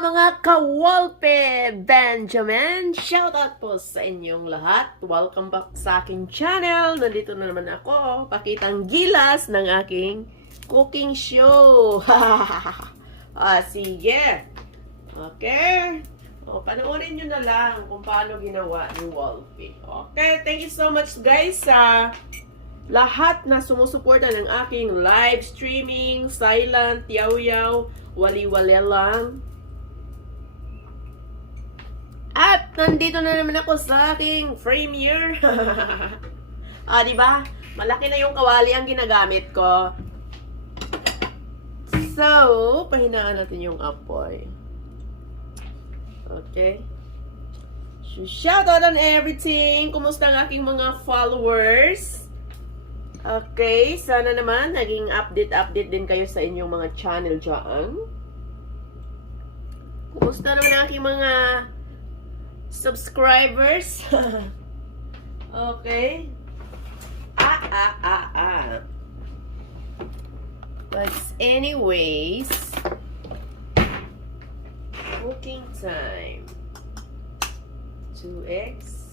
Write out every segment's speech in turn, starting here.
mga kawalpe Benjamin! Shoutout po sa inyong lahat. Welcome back sa aking channel. Nandito na naman ako. Pakitang gilas ng aking cooking show. Sige. Okay. Panoorin nyo na lang kung paano ginawa ni Wolfie. Okay, thank you so much guys sa lahat na sumusuporta ng aking live streaming, silent, yaw-yaw, wali-wali lang. At nandito na naman ako sa aking premiere. Diba? Malaki na yung kawali ang ginagamit ko. So, pahinaan natin yung apoy. Okay. So, shoutout on everything. Kumusta ang aking mga followers? Okay, sana naman naging update din kayo sa inyong mga channel dyan. Kumusta naman ang aking mga subscribers? Okay. But anyways, cooking time. 2 eggs.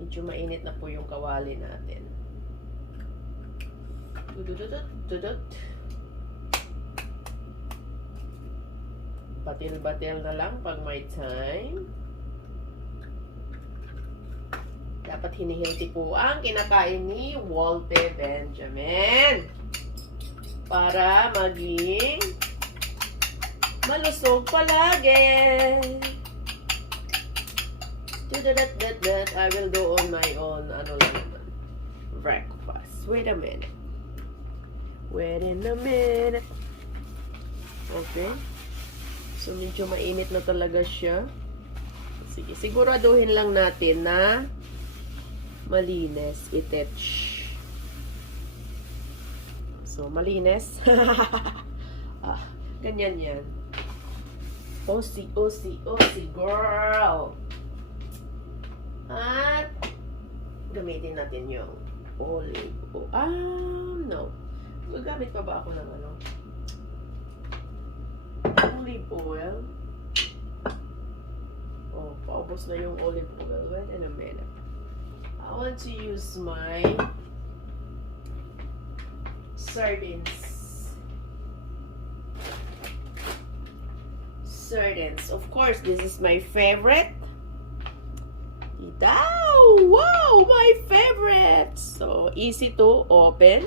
Medyo mainit na po yung kawali natin. Tudut. Batil-batil na lang pag may time. Dapat hinihilti po ang kinakain ni Wolfie Benjamin. Para maging malusog palagi. I will do on my own breakfast. Wait a minute. Okay. So, medyo mainit na talaga siya. Sige, siguraduhin lang natin na malinis. Itech. So, malinis. Ganyan yan. OC, girl. At, gamitin natin yung olive oil. No. Gagamit pa ba ako ng olive oil? Paubos na yung olive oil. Wait a minute. I want to use my sardines. Of course, this is my favorite. Wow! My favorite! So, easy to open.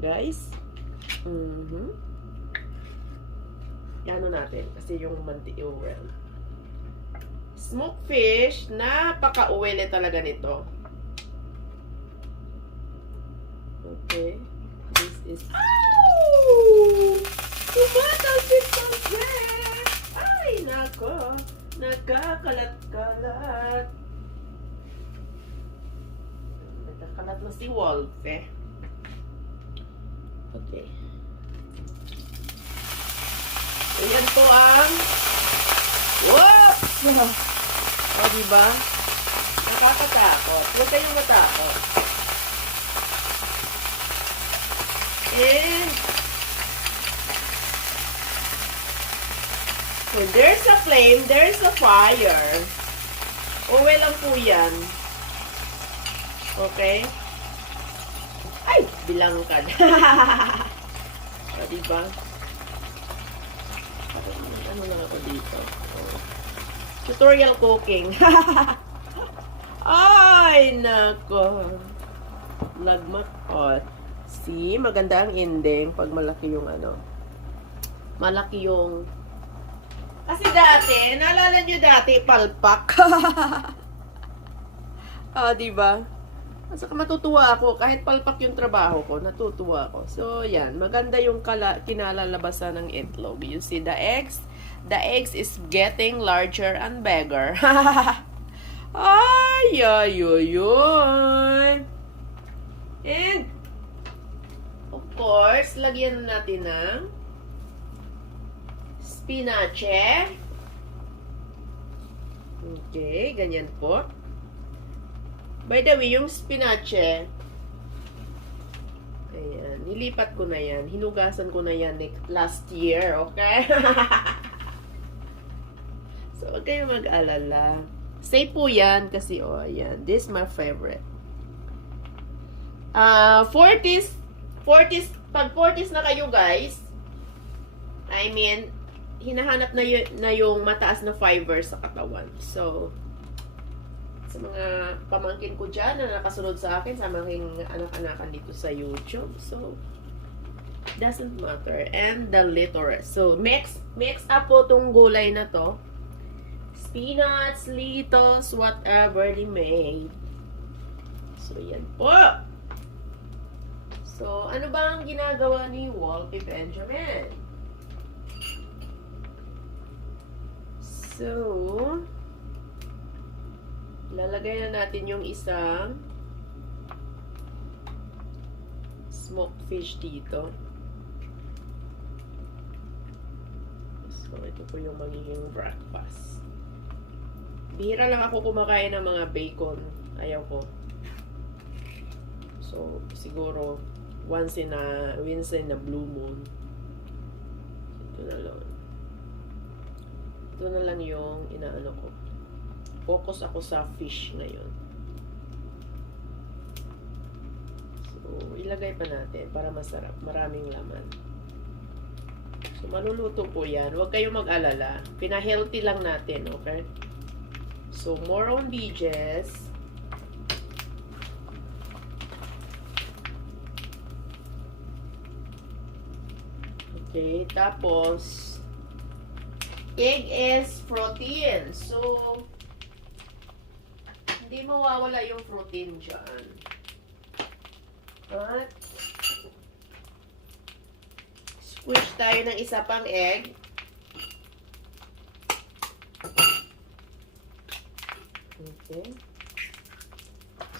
Guys. Ano natin? Kasi yung well. Smoked fish. Napaka-uwele talaga nito. Okay. This is... Ow! Tumatalsik sa bread! Ay, nako! Nagkakalat-kalat. Nagkakalat na si Wolfie. Okay. Ayan po ang... Whoops! Diba? Nakakatakot. Huwag kayong matakot. And... when there's a flame, there's a fire. Uwe lang po yan. Okay? Ay! Bilangkad. Diba? Ano lang ako dito? Tutorial cooking. Ay! Nako. Nagmakot. See? Maganda ang ending pag malaki yung malaki yung... Kasi dati, naalala nyo dati, palpak. Diba? Saka matutuwa ako, kahit palpak yung trabaho ko, natutuwa ako. So, yan. Maganda yung kinalalabasan ng itlog. You see the eggs? The eggs is getting larger and bigger. Ay. And, of course, lagyan natin ng spinach. Okay, ganyan po. By the way, yung spinach, Ayan. Nilipat ko na yan. Hinugasan ko na yan last year. Okay? So, huwag kayong mag-alala. Safe po yan kasi, oh, ayan. This is my favorite. 40s, pag 40s na kayo, guys, I mean, hinahanap na yung mataas na fiber sa katawan. So, sa mga pamangkin ko dyan na nakasunod sa akin, sa mga anak-anakan dito sa YouTube. So, doesn't matter. And the little. So, mix up po tong gulay na to. Spinach, lettuce, whatever they made. So, yan po. So, ano ba ang ginagawa ni Wolfie Benjamin? So, lalagay na natin yung isang smoked fish dito. So, ito po yung magiging breakfast. Bihira lang ako kumakain ng mga bacon. Ayaw ko. So, siguro, once in a blue moon. Ito na lang. Ito na lang yung inaano ko. Focus ako sa fish ngayon. So, ilagay pa natin para masarap. Maraming laman. So, maluluto po yan. Huwag kayong mag-alala. Pina-healthy lang natin, okay? So, more on veggies. Okay, tapos, egg is protein. So, hindi mawawala yung protein dyan. At, squish tayo ng isa pang egg. Okay.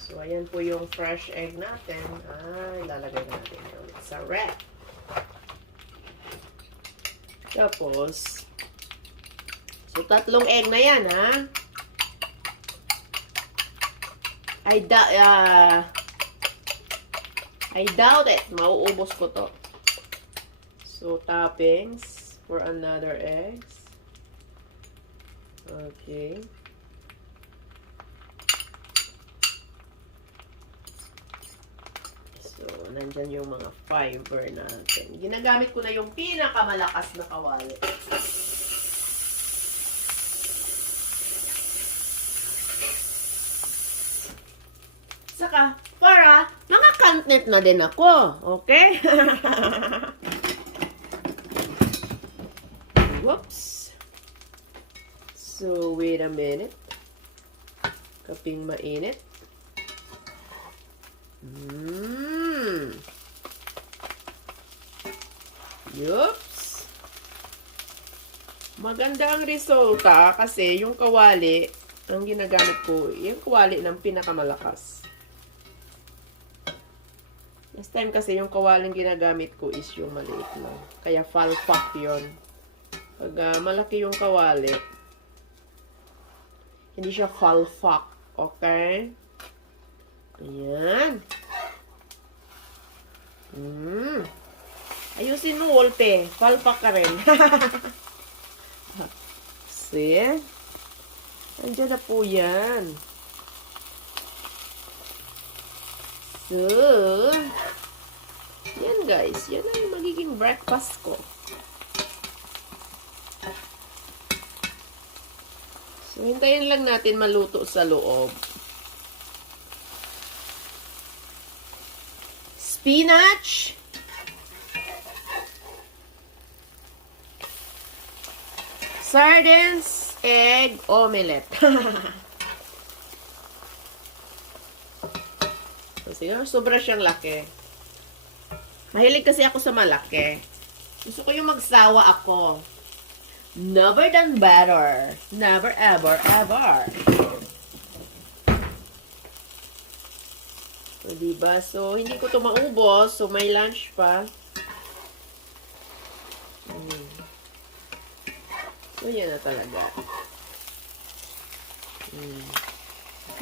So, ayan po yung fresh egg natin. Ilalagay natin ulit sa ref. Tapos, so, 3 egg na yan, ha? I doubt it. Mauubos ko to. So, toppings for another eggs. Okay. So, nandyan yung mga fiber natin. Ginagamit ko na yung pinakamalakas na kawali. Saka, para maka-content na din ako. Okay? Whoops. So, wait a minute. Kaping mainit. Yups. Maganda ang resulta kasi yung kawali, ang ginagamit ko, yung kawali ng pinakamalakas. Last time kasi yung kawaling ginagamit ko is yung maliit lang. Kaya falpak yun. Pag malaki yung kawali, hindi siya falpak. Okay? Ayan. Ayusin mo, Wolpe. Falpak ka rin. See? Andiyan na po yan. So, yan guys. Yan na yung magiging breakfast ko. So, hintayin lang natin maluto sa loob. Spinach. Sardines, egg, omelette. Siguro, sobra siyang laki. Mahilig kasi ako sa malaki. Gusto ko yung magsawa ako. Never done better. Never, ever, ever. So, diba? So, hindi ko ito maubos. So, may lunch pa. So, yan na talaga.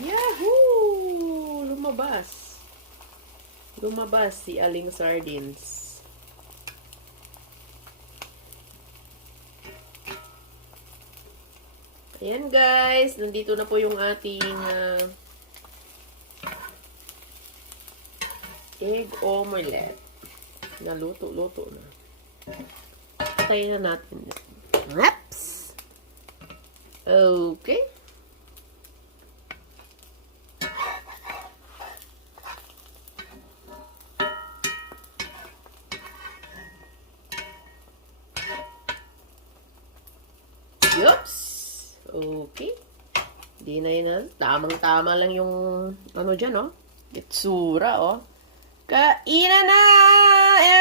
Yahoo! Lumabas. Lumabas si Aling Sardines. Ayan guys, nandito na po yung ating egg omelette. Naluto-luto na. Patayin na natin. Raps! Okay. Yups! Okay. Hindi na yun. Tamang-tama lang yung ano dyan, oh. Itsura, oh. Kainan na,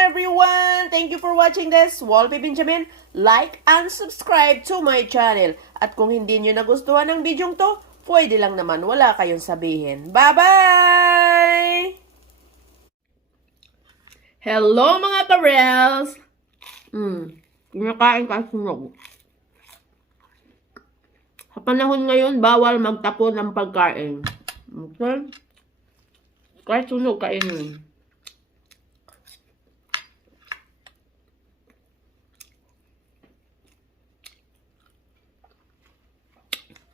everyone! Thank you for watching this. Wolfie Benjamin. Like and subscribe to my channel. At kung hindi nyo nagustuhan ng bidyong to, pwede lang naman wala kayong sabihin. Bye-bye! Hello mga karels! Kinakain ka sunog. Sa panahon ngayon, bawal magtapon ng pagkain. Okay? Kahit sunog, kainin.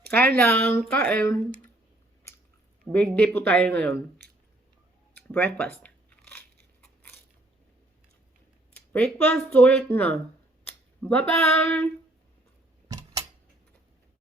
Kain lang, kain. Big day po tayo ngayon. Breakfast. Breakfast, ulit na. Bye-bye!